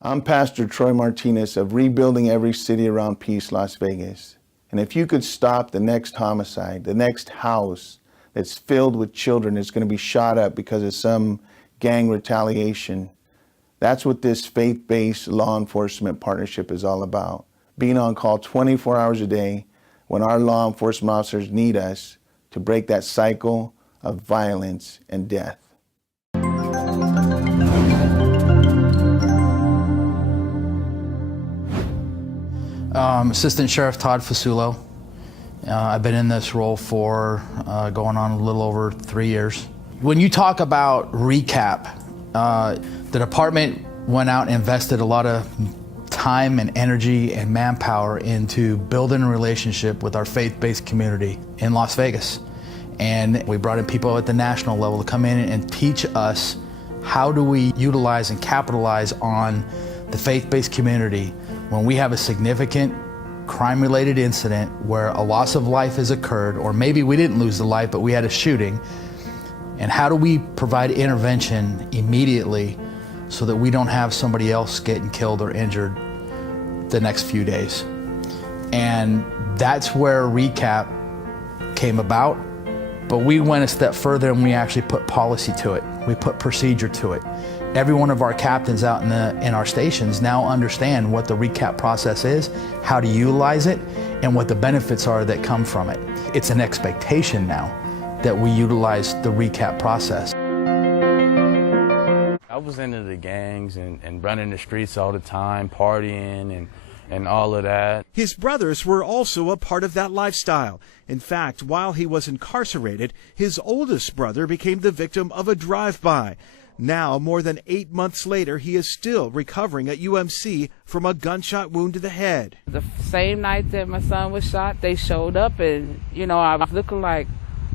I'm Pastor Troy Martinez of Rebuilding Every City Around Peace, Las Vegas. And if you could stop the next homicide, the next house that's filled with children that's going to be shot up because of some gang retaliation, that's what this faith-based law enforcement partnership is all about. Being on call 24 hours a day when our law enforcement officers need us to break that cycle of violence and death. Assistant Sheriff Todd Fasulo. I've been in this role for going on a little over 3 years. When you talk about recap, the department went out and invested a lot of time and energy and manpower into building a relationship with our faith-based community in Las Vegas. And we brought in people at the national level to come in and teach us how do we utilize and capitalize on the faith-based community when we have a significant crime-related incident where a loss of life has occurred, or maybe we didn't lose the life, but we had a shooting. And how do we provide intervention immediately so that we don't have somebody else getting killed or injured the next few days? And that's where recap came about. But we went a step further and we actually put policy to it. We put procedure to it. Every one of our captains out in our stations now understand what the recap process is, how to utilize it, and what the benefits are that come from it. It's an expectation now that we utilize the recap process. I was into the gangs and running the streets all the time, partying and all of that. His brothers were also a part of that lifestyle. In fact, while he was incarcerated, his oldest brother became the victim of a drive-by. Now, more than 8 months later, he is still recovering at UMC from a gunshot wound to the head. The same night that my son was shot, they showed up and, I was looking like,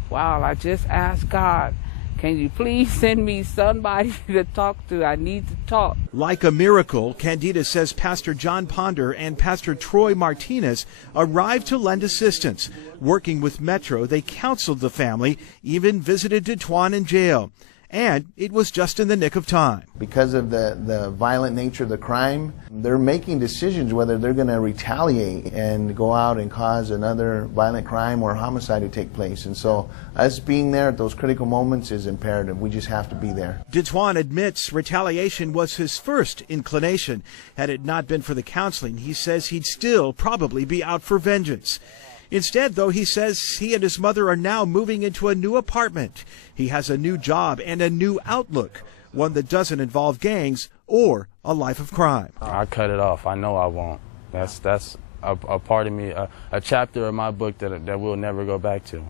wow, I just asked God, can you please send me somebody to talk to? I need to talk. Like a miracle, Candida says Pastor John Ponder and Pastor Troy Martinez arrived to lend assistance. Working with Metro, they counseled the family, even visited Ditwan in jail. And it was just in the nick of time. Because of the violent nature of the crime, they're making decisions whether they're going to retaliate and go out and cause another violent crime or homicide to take place. And so us being there at those critical moments is imperative. We just have to be there. Ditwan admits retaliation was his first inclination. Had it not been for the counseling, he says he'd still probably be out for vengeance. Instead, though, he says he and his mother are now moving into a new apartment. He has a new job and a new outlook, one that doesn't involve gangs or a life of crime. I cut it off. I know I won't. That's a part of me, a chapter of my book that we'll never go back to.